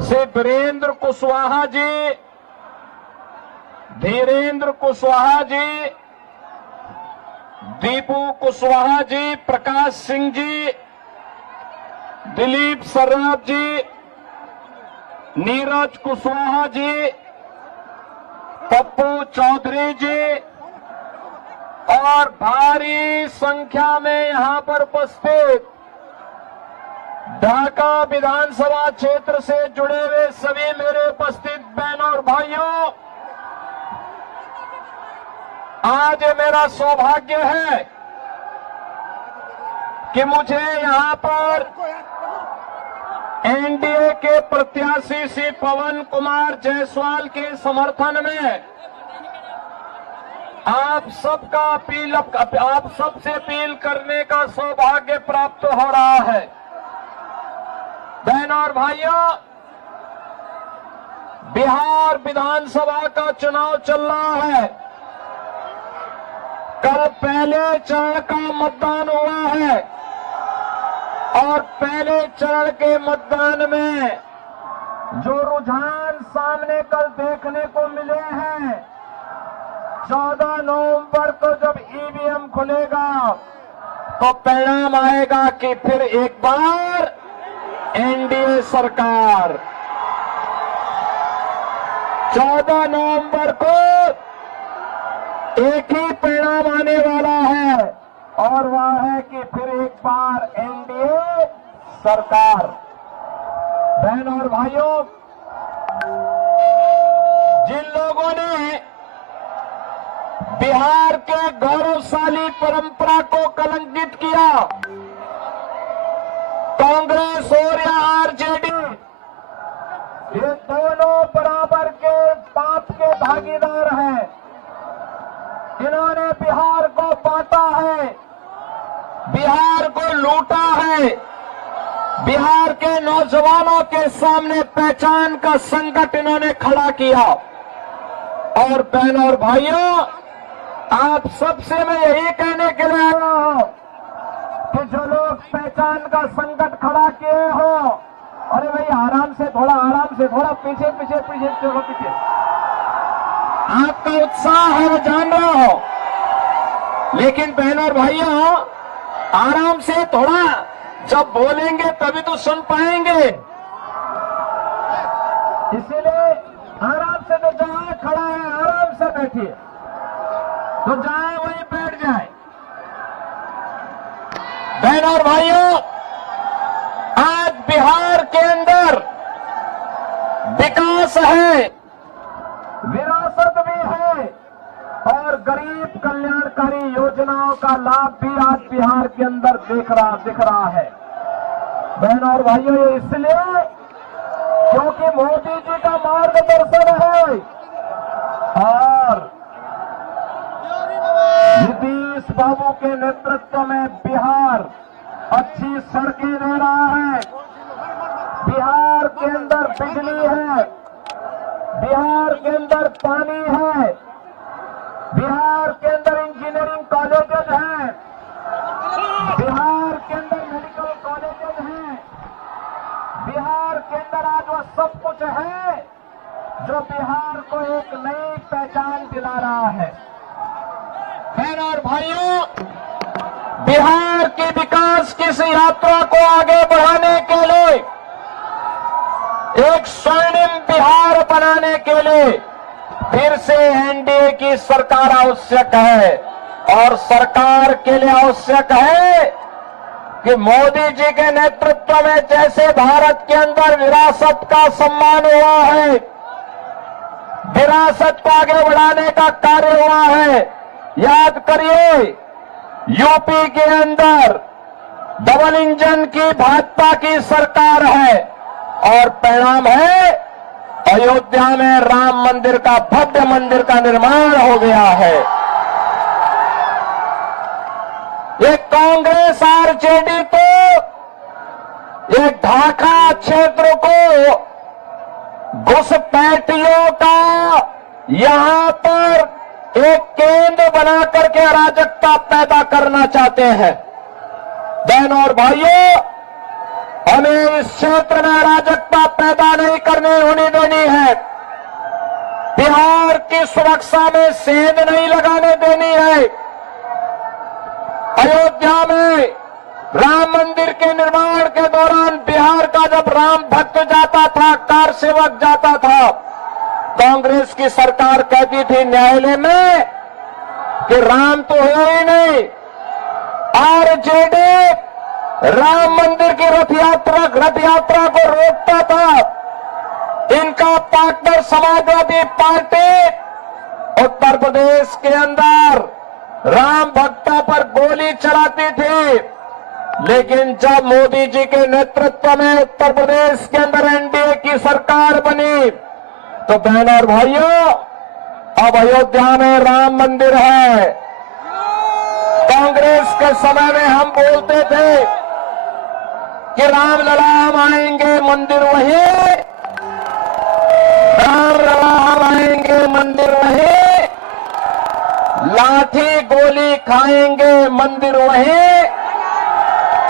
से वीरेंद्र कुशवाहा जी, धीरेन्द्र कुशवाहा जी, दीपू कुशवाहा जी, प्रकाश सिंह जी, दिलीप सर्राफ जी, नीरज कुशवाहा जी, पप्पू चौधरी जी और भारी संख्या में यहां पर उपस्थित ढाका विधानसभा क्षेत्र से जुड़े हुए सभी मेरे उपस्थित बहनों और भाइयों, आज मेरा सौभाग्य है कि मुझे यहां पर एनडीए के प्रत्याशी श्री पवन कुमार जायसवाल के समर्थन में आप सबसे अपील करने का सौभाग्य प्राप्त हो रहा है। बहनों और भाइयों, बिहार विधानसभा का चुनाव चल रहा है। कल पहले चरण का मतदान हुआ है और पहले चरण के मतदान में जो रुझान सामने कल देखने को मिले हैं, 14 नवंबर को जब ईवीएम खुलेगा तो परिणाम आएगा कि फिर एक बार एनडीए सरकार। 14 नवंबर को एक ही परिणाम आने वाला है और वह है कि फिर एक बार एनडीए सरकार। बहनों और भाइयों, जिन लोगों ने बिहार के गौरवशाली परंपरा को कलंकित किया, कांग्रेस और या आरजेडी, ये दोनों बराबर के पाप के भागीदार हैं। इन्होंने बिहार को बांटा है, बिहार को लूटा है, बिहार के नौजवानों के सामने पहचान का संकट इन्होंने खड़ा किया। और बहनों और भाइयों, आप सबसे मैं यही कहने के लिए आया हूं कि जो लोग पहचान का संकट खड़ा किए हो, अरे भाई आराम से थोड़ा पीछे चलो पीछे। आपका उत्साह है वो जान रहा हो, लेकिन बहनों और भाइयों आराम से थोड़ा, जब बोलेंगे तभी तो सुन पाएंगे। इसीलिए आराम से, तो जहां खड़ा है आराम से बैठिए, तो जाए वहीं बैठ जाए। बहनों और भाइयों, आज बिहार के अंदर विकास है, विरासत भी है और गरीब कल्याणकारी योजनाओं का लाभ भी आज बिहार के अंदर दिख रहा है। बहनों और भाइयों, ये इसलिए क्योंकि मोदी जी का मार्गदर्शन है और नीतीश बाबू के नेतृत्व में बिहार अच्छी सड़कें दे रहा है, बिहार के अंदर बिजली है, बिहार के अंदर पानी है, बिहार के अंदर इंजीनियरिंग कॉलेजेस हैं, बिहार के अंदर मेडिकल कॉलेजेस हैं, बिहार के अंदर आज वह सब कुछ है जो बिहार को एक नई पहचान दिला रहा है। बहनों और भाइयों, बिहार की विकास की इस यात्रा को आगे बढ़ाने के लिए, एक स्वर्णिम बिहार बनाने के लिए फिर से एनडीए की सरकार आवश्यक है। और सरकार के लिए आवश्यक है कि मोदी जी के नेतृत्व में जैसे भारत के अंदर विरासत का सम्मान हुआ है, विरासत को आगे बढ़ाने का कार्य हुआ है। याद करिए, यूपी के अंदर डबल इंजन की भाजपा की सरकार है और परिणाम है अयोध्या में राम मंदिर का, भव्य मंदिर का निर्माण हो गया है। ये कांग्रेस आरजेडी तो ये ढाका क्षेत्र को घुसपैठियों का यहां पर एक केंद्र बना करके अराजकता पैदा करना चाहते हैं। बहनों और भाइयों, हमें इस क्षेत्र में अराजकता पैदा नहीं कर की सुरक्षा में सेंध नहीं लगाने देनी है। अयोध्या में राम मंदिर के निर्माण के दौरान बिहार का जब राम भक्त जाता था, कार सेवक जाता था, कांग्रेस की सरकार कहती थी न्यायालय में कि राम तो है ही नहीं। आरजेडी राम मंदिर की रथ यात्रा को रोकता था। इनका पार्टनर समाजवादी पार्टी उत्तर प्रदेश के अंदर राम भक्तों पर गोली चलाती थी। लेकिन जब मोदी जी के नेतृत्व में उत्तर प्रदेश के अंदर एनडीए की सरकार बनी तो बहनों और भाइयों, अब अयोध्या में राम मंदिर है। कांग्रेस के समय में हम बोलते थे कि राम लला हम आएंगे मंदिर वहीं, राम लला हम आएंगे मंदिर वहीं, लाठी गोली खाएंगे मंदिर वहीं।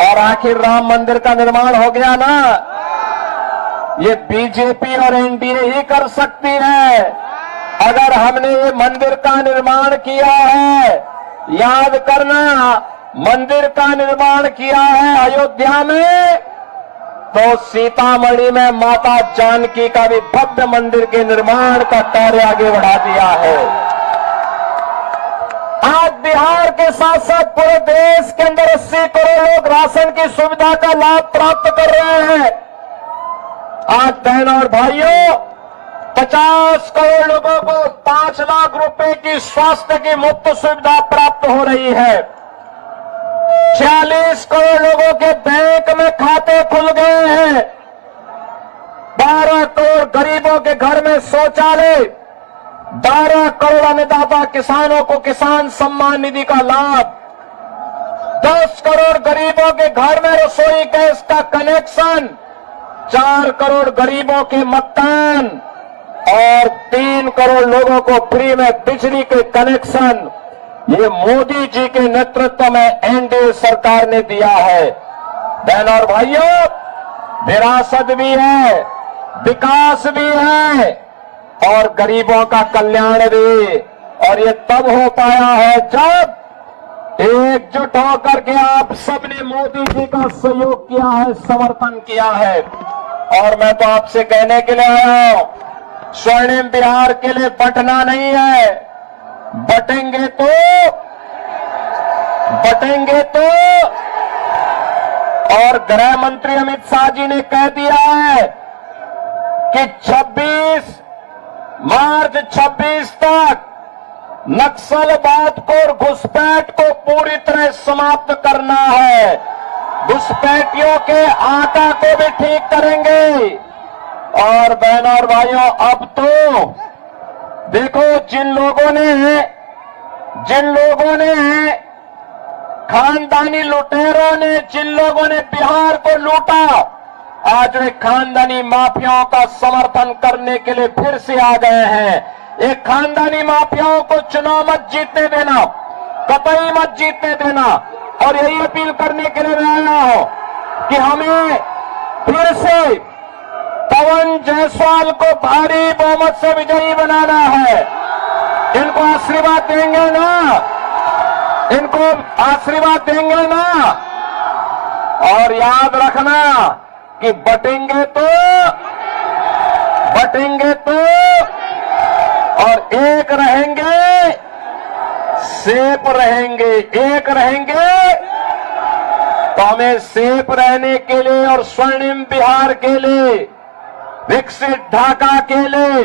और आखिर राम मंदिर का निर्माण हो गया ना। ये बीजेपी और एनडीए ही कर सकती है। अगर हमने ये मंदिर का निर्माण किया है, याद करना, मंदिर का निर्माण किया है अयोध्या में, तो सीतामढ़ी में माता जानकी का भी भव्य मंदिर के निर्माण का कार्य आगे बढ़ा दिया है। आज बिहार के साथ साथ पूरे देश के अंदर 80 करोड़ लोग राशन की सुविधा का लाभ प्राप्त कर रहे हैं। आज बहनों और भाइयों, 50 करोड़ लोगों को 5 लाख रुपए की स्वास्थ्य की मुफ्त सुविधा प्राप्त हो रही है। 46 करोड़ लोगों के बैंक में खाते खुल गए हैं। 12 करोड़ गरीबों के घर में शौचालय, 12 करोड़ अन्नदाता किसानों को किसान सम्मान निधि का लाभ, 10 करोड़ गरीबों के घर में रसोई गैस का कनेक्शन, 4 करोड़ गरीबों के मकान और 3 करोड़ लोगों को फ्री में बिजली के कनेक्शन। ये मोदी जी के नेतृत्व में एनडीए सरकार ने दिया है। बहनों और भाइयों, विरासत भी है, विकास भी है और गरीबों का कल्याण भी। और ये तब हो पाया है जब एकजुट होकर के आप सबने मोदी जी का सहयोग किया है, समर्थन किया है। और मैं तो आपसे कहने के लिए आया हूं, स्वर्णिम बिहार के लिए बंटना नहीं है, बटेंगे तो। और गृह मंत्री अमित शाह जी ने कह दिया है कि 26 मार्च तक नक्सलवाद को और घुसपैठ को पूरी तरह समाप्त करना है। घुसपैठियों के आटा को भी ठीक करेंगे। और बहनों और भाइयों, अब तो देखो, जिन लोगों ने खानदानी लुटेरों ने, जिन लोगों ने बिहार को लूटा, आज वे खानदानी माफियाओं का समर्थन करने के लिए फिर से आ गए हैं। एक खानदानी माफियाओं को चुनाव मत जीतने देना, कतई मत जीतने देना। और यही अपील करने के लिए मैं आया हूं कि हमें फिर से पवन जायसवाल को भारी बहुमत से विजयी बनाना है। इनको आशीर्वाद देंगे ना? इनको आशीर्वाद देंगे ना? और याद रखना कि बटेंगे तो और एक रहेंगे, सेफ रहेंगे। एक रहेंगे तो हमें सेफ रहने के लिए और स्वर्णिम बिहार के लिए, विकसित ढाका के लिए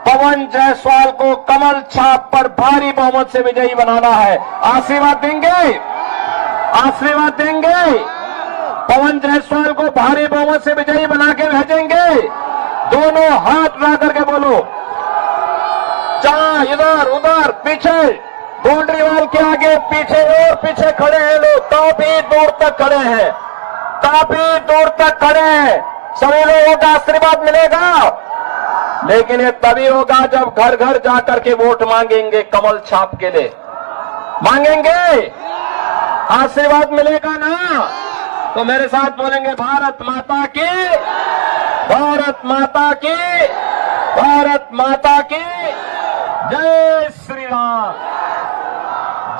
पवन जायसवाल को कमल छाप पर भारी बहुमत से विजयी बनाना है। आशीर्वाद देंगे? आशीर्वाद देंगे? पवन जायसवाल को भारी बहुमत से विजयी बना के भेजेंगे। दोनों हाथ ला करके बोलो। जहां इधर उधर पीछे, बाउंड्री वॉल के आगे पीछे और पीछे खड़े हैं लोग, काफी दूर तक खड़े हैं, काफी दूर तक खड़े हैं। सभी लोगों का आशीर्वाद मिलेगा, लेकिन ये तभी होगा जब घर घर जाकर के वोट मांगेंगे। कमल छाप के लिए मांगेंगे, आशीर्वाद मिलेगा ना? तो मेरे साथ बोलेंगे, भारत माता की, भारत माता की, भारत माता की। जय श्री राम,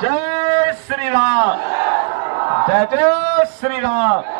जय श्री राम, जय जय श्री राम।